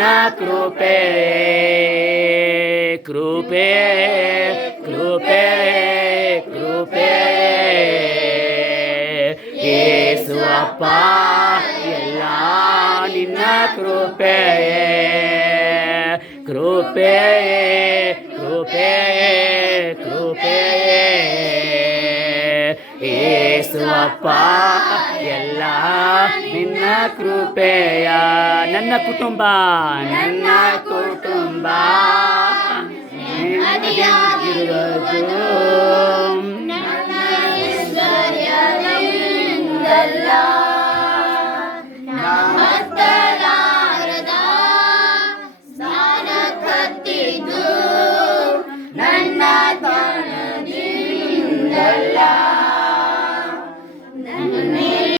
ನಿನ್ನ ಕೃಪೆ ಕೃಪೆ ಕೃಪೆ ಕೃಪೆ ಯೇಸು ಅಪ್ಪ ಎಲ್ಲ ನಿನ್ನ ಕೃಪೆ ಕೃಪೆ ಕೃಪೆ ಕೃಪೆ ಯೇಸು ಅಪ್ಪ ಎಲ್ಲ ನಿನ್ನ ಕೃಪೆಯ ನನ್ನ ಕುಟುಂಬ ನಿನ್ನದಿರುವುದು ನನ್ನ